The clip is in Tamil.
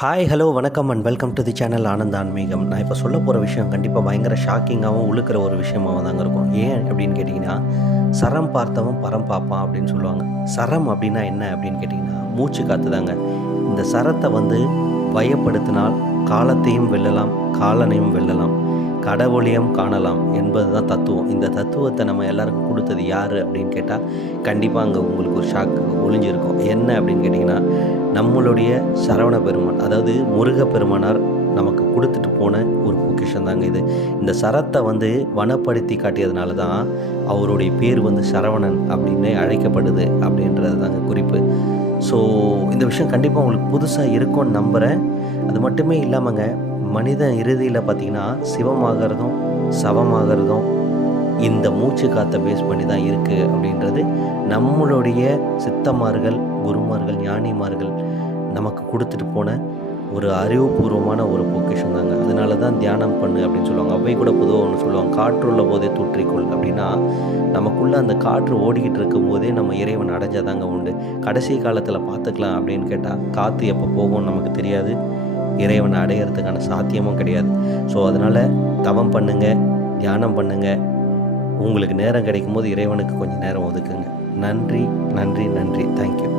ஹாய் ஹலோ வணக்கம் and welcome to the channel Anandha Aanmeegam. நான் இப்போ சொல்ல போகிற விஷயம் கண்டிப்பாக பயங்கர ஷாக்கிங்காகவும் உழுக்கிற ஒரு விஷயமாகவும் தாங்க இருக்கும். ஏன் அப்படின்னு கேட்டிங்கன்னா சரம் பார்த்தவன் பரம் பார்ப்பான் அப்படின்னு சொல்லுவாங்க. சரம் அப்படின்னா என்ன அப்படின்னு கேட்டிங்கன்னா மூச்சு காத்து தாங்க. இந்த சரத்தை வந்து பயப்படுத்தினால் காலத்தையும் வெல்லலாம் காலனையும் வெல்லலாம். கடவுளையும் காணலாம் என்பது தான் தத்துவம். இந்த தத்துவத்தை நம்ம எல்லாருக்கும் கொடுத்தது யார் அப்படின்னு கேட்டால் கண்டிப்பாக அங்கே உங்களுக்கு ஒரு ஷாக் ஒளிஞ்சிருக்கும். என்ன அப்படின்னு கேட்டிங்கன்னா நம்மளுடைய சரவண பெருமான் அதாவது முருக பெருமானார் நமக்கு கொடுத்துட்டு போன ஒரு பொக்கிஷன் தாங்க இது. இந்த சரத்தை வந்து வனப்படுத்தி காட்டியதுனால தான் அவருடைய பேர் வந்து சரவணன் அப்படின்னு அழைக்கப்படுது அப்படின்றது தாங்க குறிப்பு. ஸோ இந்த விஷயம் கண்டிப்பாக உங்களுக்கு புதுசாக இருக்கும்னு நம்புகிறேன் அது மட்டுமே இல்லாமங்க மனிதன் இறுதியில் பார்த்திங்கன்னா சிவமாகிறதும் சவமாகிறதும் இந்த மூச்சு காற்றை பேஸ் பண்ணி தான் இருக்குது அப்படின்றது நம்மளுடைய சித்தமார்கள் குருமார்கள் ஞானிமார்கள் நமக்கு கொடுத்துட்டு போன ஒரு அறிவுபூர்வமான ஒரு பொக்கிஷம் தாங்க. அதனால தான் தியானம் பண்ணு அப்படின்னு சொல்லுவாங்க. அவை கூட பொதுவாக ஒன்று சொல்லுவாங்க. காற்றுள்ள போதே தூற்றிக்கொள் அப்படின்னா நமக்குள்ளே அந்த காற்று ஓடிக்கிட்டு இருக்கும் போதே நம்ம இறைவன் அடைஞ்சாதாங்க உண்டு. கடைசி காலத்தில் பார்த்துக்கலாம் அப்படின்னு கேட்டால் காற்று எப்போ போகும்னு நமக்கு தெரியாது. இறைவனை அடையிறதுக்கான சாத்தியமும் கிடையாது. ஸோ அதனால் தவம் பண்ணுங்கள் தியானம் பண்ணுங்கள் உங்களுக்கு நேரம் கிடைக்கும் போது இறைவனுக்கு கொஞ்சம் நேரம் ஒதுக்குங்க. நன்றி நன்றி நன்றி. தேங்க்யூ